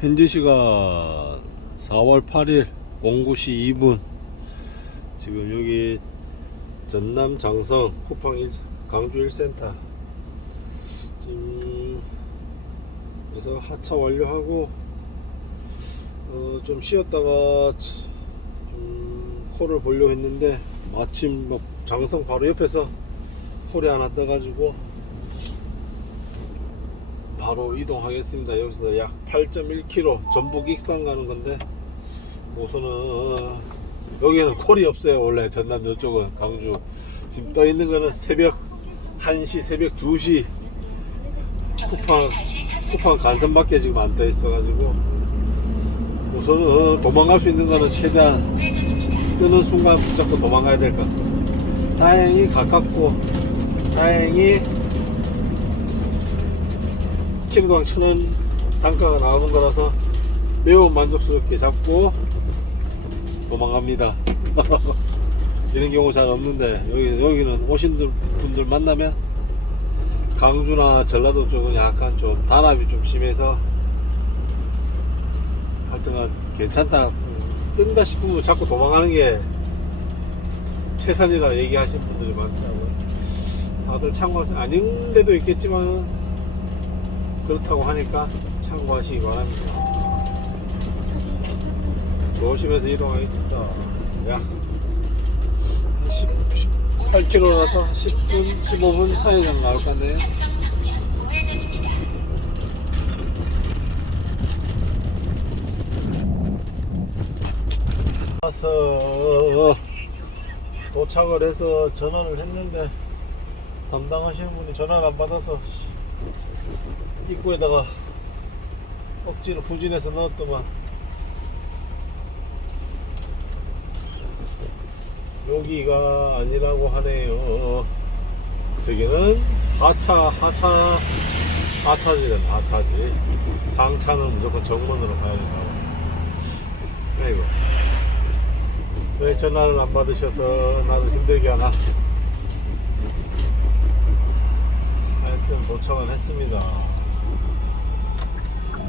현재 시간 4월 8일 09시 2분. 지금 여기 전남 장성 쿠팡 일- 강주 1센터. 지금 그래서 하차 완료하고 어, 좀 쉬었다가 치- 좀 콜을 보려고 했는데 마침 뭐 장성 바로 옆에서 콜이 하나 떠가지고 바로 이동하겠습니다. 여기서 약 8.1km 전북 익산 가는 건데 우선은 어, 여기는 콜이 없어요. 원래 전남 이쪽은 강주 지금 떠 있는 거는 새벽 1시, 새벽 2시 쿠팡 쿠팡 간선밖에 지금 안 떠 있어가지고 우선은 어, 도망갈 수 있는 거는 최대한 뜨는 순간 붙잡고 도망가야 될 것 같습니다. 다행히 가깝고 다행히 킬로당 천원 단가가 나오는 거라서 매우 만족스럽게 잡고 도망갑니다. 이런 경우 잘 없는데 여기 여기는 오신 들- 분들 만나면 강주나 전라도 쪽은 약간 좀 단합이 좀 심해서 하여튼간 괜찮다 뜬다 싶으면 자꾸 도망가는 게 최선이라 얘기하시는 분들이 많더라고요. 다들 참고하세요. 아닌 데도 있겠지만 그렇다고 하니까 참고하시기 바랍니다. 조심해서 이동하겠습니다. 약 10, 18km라서 10분, 15분 사이 정도 나올 것 같네요. 와서 도착을 해서 전화를 했는데 담당하시는 분이 전화를 안 받아서 입구에다가 억지로 후진해서 넣었더만. 여기가 아니라고 하네요. 저기는 하차 하차 하차지는 하차지. 상차는 무조건 정문으로 가야 된다고. 아이고. 왜 전화를 안 받으셔서 나를 힘들게 하나? 하여튼 도착은 했습니다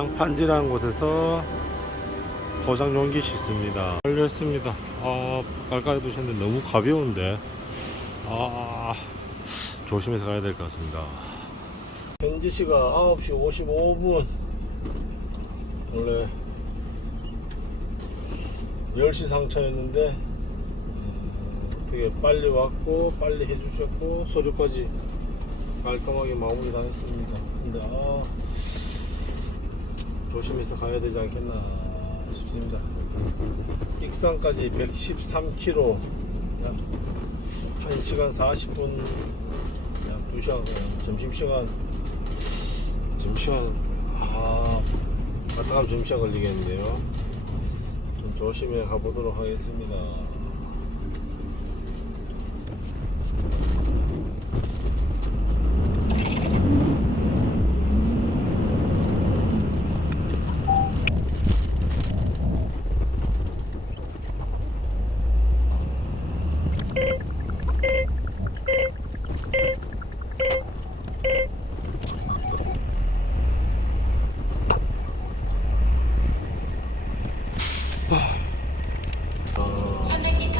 대양 판지라는 곳에서 포장 용기 씻습니다. 완료했습니다. 아, 깔깔이 두셨는데 너무 가벼운데. 아, 조심해서 가야 될 것 같습니다. 현지 시가 9시 55분. 원래 10시 상차였는데 음, 되게 빨리 왔고 빨리 해주셨고 서류까지 깔끔하게 마무리 다 했습니다. 근데 아 조심해서 가야 되지 않겠나 싶습니다. 익산까지 113km 약 1시간 40분 약 2시간 점심시간 점심시간 아 갔다 가면 점심시간 걸리겠는데요. 좀 조심해 가보도록 하겠습니다.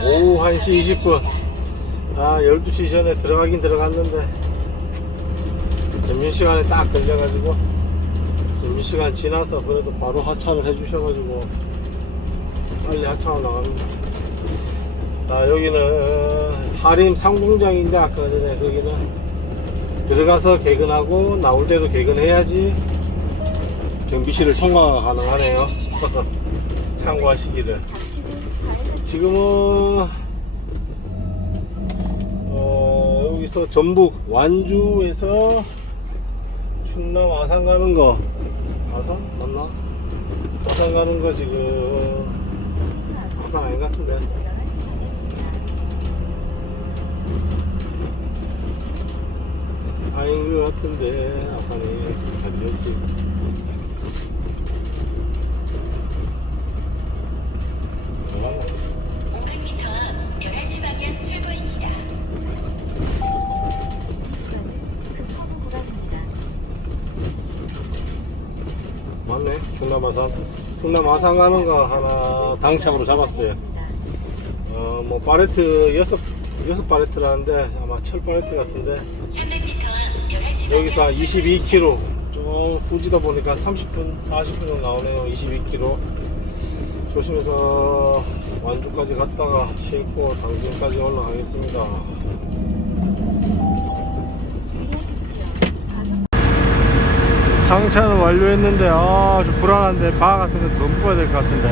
오후 1시 20분 아 12시 전에 들어가긴 들어갔는데 점심시간에 딱 걸려가지고 점심시간 지나서 그래도 바로 하차를 해주셔가지고 빨리 하차가 나갑니다. 자, 여기는 하림 상공장인데 아까 전에 거기는 들어가서 개근하고 나올 때도 개근해야지 경비실을 통과가 가능하네요. 참고하시기를. 지금은 어, 여기서 전북 완주에서 충남 아산 가는 거 아산 맞나? 아산 가는 거 지금 아산 아닌 것 같은데 아닌 것 같은데 아산이? 몰라. 500m 앞 11시 방향 출구 맞네 충남 아산 충남 아산 가는 거 하나 당창으로 잡았어요. 어뭐 파레트 여섯 여섯 파레트라는데 아마 철 파레트 같은데 300m 앞 11시 여기서 한 방향 22km 좀 후지다 보니까 30분 40분 정도 나오네요 22km 조심해서 완주까지 갔다가 싣고 당진까지 올라가겠습니다 상차는 완료했는데 아좀 불안한데 바 같은 거더 묶어야 될 것 같은데.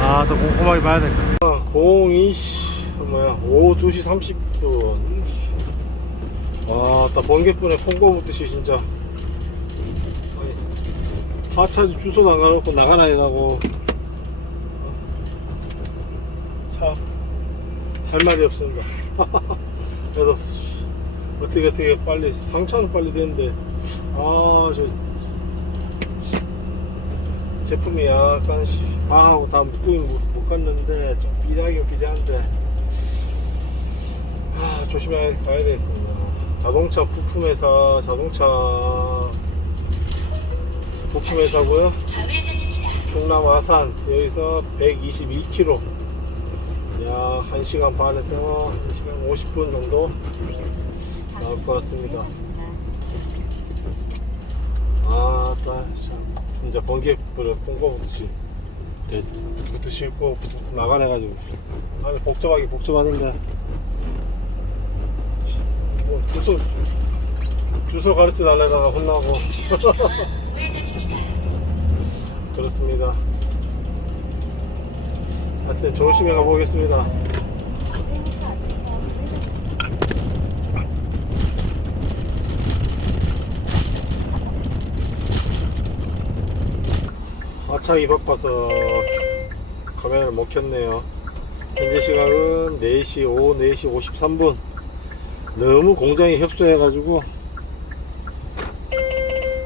아 더 꼼꼼하게 봐야 될 것 같아. 아, 02 뭐야 오후 2시 30분. 아나 번개분에 콩고 묻듯이 진짜. 하차지 주소 남겨놓고 나가나 해가고. 참할 말이 없습니다. 그래서 어떻게 어떻게 빨리 상차는 빨리 되는데 아저 제품이 약간 시- 방하고 다 묶긴 못, 못 갔는데 좀 비리하긴 비리한데. 아 조심해 가야 되겠습니다. 자동차 부품회사 자동차 부품회사고요. 충남 아산 여기서 122km 약 1시간 반에서 1시간 50분 정도 나올 것 같습니다 아따 참. 진짜 번개 뿌려 뽕거 붙듯이. 부트부트 싣고 부트부트 나가내가지고. 아니 복잡하게 복잡하던데. 뭐 주소 주소 가르쳐 달래다가 혼나고. 그렇습니다. 하여튼 조심히 가보겠습니다 하차기 바빠서 카메라를 못 켰네요. 현재 시각은 4시, 오후 4시 53분. 너무 공장이 협소해 가지고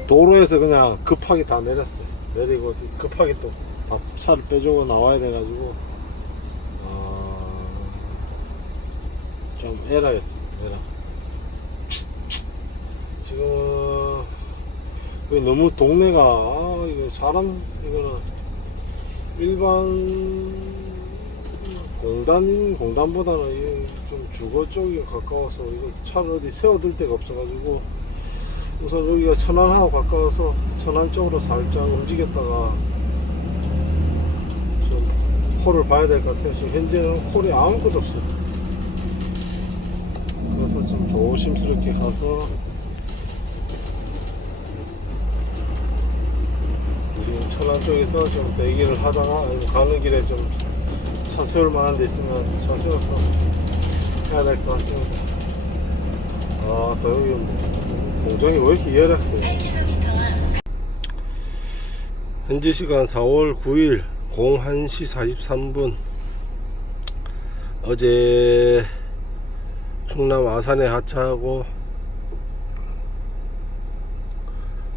도로에서 그냥 급하게 다 내렸어요. 내리고 급하게 또 다 차를 빼주고 나와야 돼 가지고 어, 좀 에라였습니다. 에라. 지금 너무 동네가 아, 이거 사람 이거는 일반 공단 공단보다는 이좀 주거 쪽이 가까워서 이거 차를 어디 세워둘 데가 없어가지고 우선 여기가 천안하고 가까워서 천안 쪽으로 살짝 움직였다가 좀 콜을 봐야 될 것 같아요. 지금 현재는 콜이 아무것도 없어요. 그래서 좀 조심스럽게 가서 천안 쪽에서 좀 대기를 하다가 가는 길에 좀 차 세울 만한 데 있으면 차 세워서 해야 될 것 같습니다. 아, 또 여기 뭐 공장이 왜 이렇게 열악해? 8km 앞 현재 시간 4월 9일 01시 43분 어제 충남 아산에 하차하고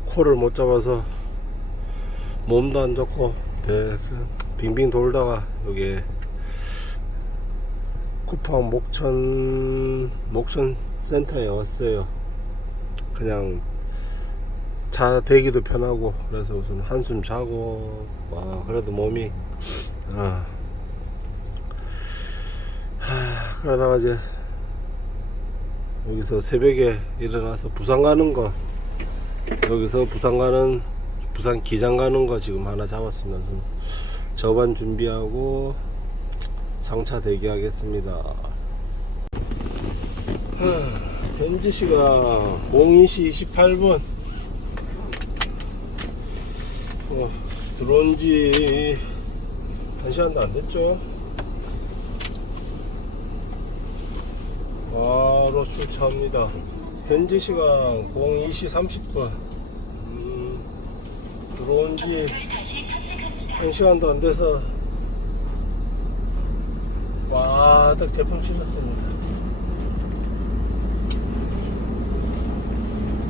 코를 못 잡아서 몸도 안 좋고 네, 그 빙빙 돌다가 여기 쿠팡 목천 목천 센터에 왔어요. 그냥 차 대기도 편하고 그래서 우선 한숨 자고 와 그래도 몸이 아. 하, 그러다가 이제 여기서 새벽에 일어나서 부산 가는 거. 여기서 부산 가는 부산 기장 가는 거 지금 하나 잡았습니다. 좀 저반 준비하고 상차 대기하겠습니다. 하, 현지 시가 02시 28분. 어, 들어온 지 1시간도 안 됐죠? 바로 출차합니다. 현지 시간 02시 30분. 음, 들어온 지 탐색합니다. 1시간도 안 돼서 와득 제품 실었습니다.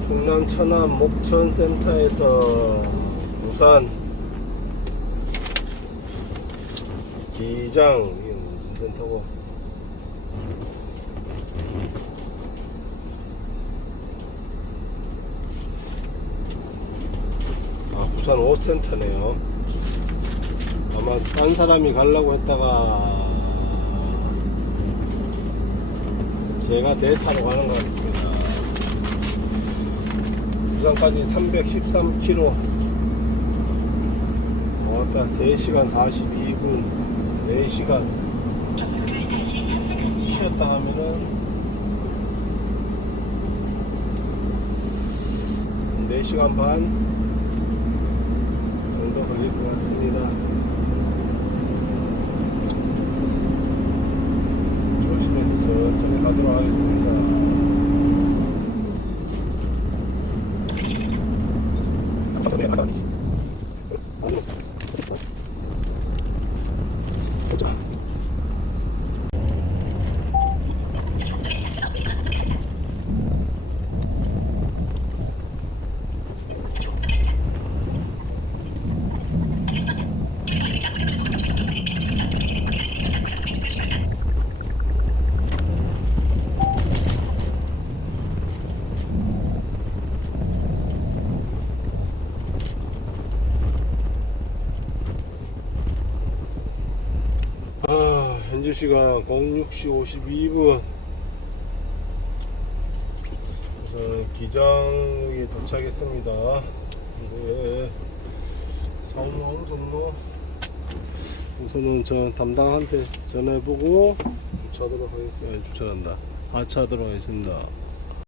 충남 천안 목천 센터에서 부산 기장 이게 무슨 센터고 아 부산 옷센터네요. 아마 딴 사람이 가려고 했다가 제가 대타로 가는 것 같습니다. 부산까지 313km. 왔다 3시간 42분, 4시간 경로를 다시 탐색합니다. 쉬었다 하면은 4시간 반 정도 걸릴 것 같습니다. 조심해서 천천히 가도록 하겠습니다. 보자. 아, 현재 시간 06시 52분. 우선 기장에 도착했습니다. 사무 아무도 없노? 우선은 저 담당한테 전화해보고 주차하도록 하겠습니다. 주차한다. 하차하도록 하겠습니다.